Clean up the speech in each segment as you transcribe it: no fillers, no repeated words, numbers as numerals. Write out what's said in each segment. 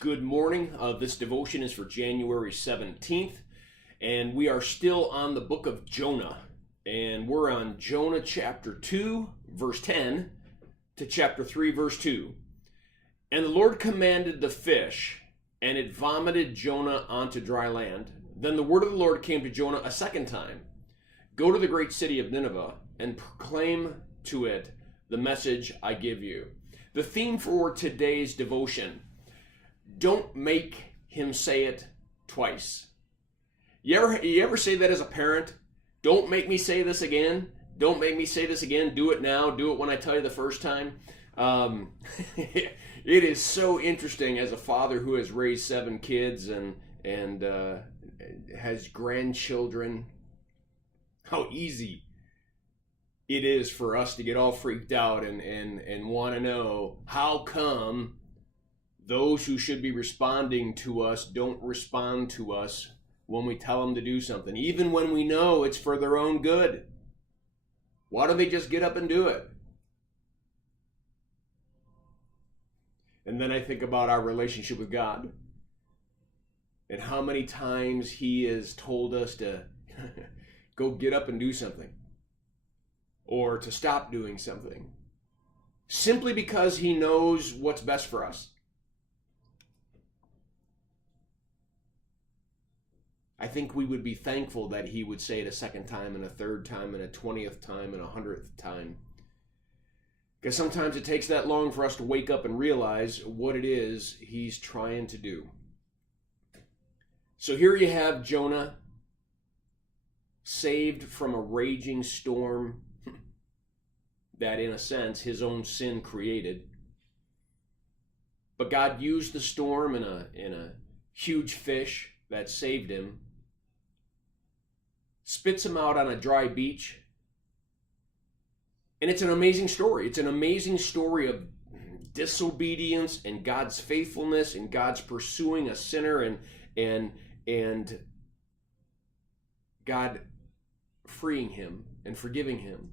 Good morning. This devotion is for January 17th, and we are still on the book of Jonah. And we're on Jonah chapter 2, verse 10 to chapter 3, verse 2. And the Lord commanded the fish, and it vomited Jonah onto dry land. Then the word of the Lord came to Jonah a second time. Go to the great city of Nineveh and proclaim to it the message I give you. The theme for today's devotion: don't make him say it twice. You ever say that as a parent? Don't make me say this again. Don't make me say this again. Do it now. Do it when I tell you the first time. It is so interesting as a father who has raised 7 kids and has grandchildren, how easy it is for us to get all freaked out and want to know how come those who should be responding to us don't respond to us when we tell them to do something, even when we know it's for their own good. Why don't they just get up and do it? And then I think about our relationship with God and how many times He has told us to go get up and do something or to stop doing something simply because He knows what's best for us. I think we would be thankful that He would say it a second time and a third time and a 20th time and a 100th time. Because sometimes it takes that long for us to wake up and realize what it is He's trying to do. So here you have Jonah, saved from a raging storm that, in a sense, his own sin created. But God used the storm in a huge fish that saved him, spits him out on a dry beach. And it's an amazing story. It's an amazing story of disobedience and God's faithfulness and God's pursuing a sinner and God freeing him and forgiving him.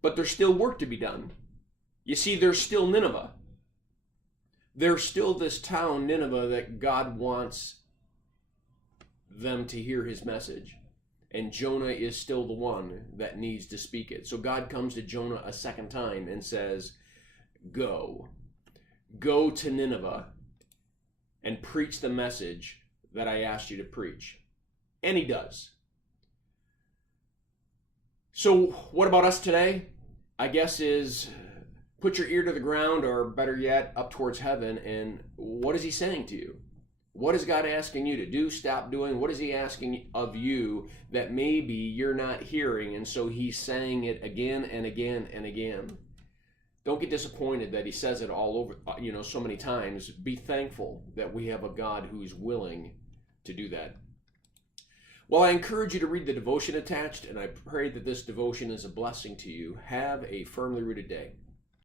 But there's still work to be done. You see, there's still Nineveh. There's still this town, Nineveh, that God wants them to hear His message. And Jonah is still the one that needs to speak it. So God comes to Jonah a second time and says, Go to Nineveh and preach the message that I asked you to preach. And He does. So what about us today? I guess is put your ear to the ground, or better yet, up towards heaven, and what is He saying to you? What is God asking you to do, stop doing? What is He asking of you that maybe you're not hearing, and so He's saying it again and again and again? Don't get disappointed that He says it all over, so many times. Be thankful that we have a God who's willing to do that. Well, I encourage you to read the devotion attached, and I pray that this devotion is a blessing to you. Have a firmly rooted day.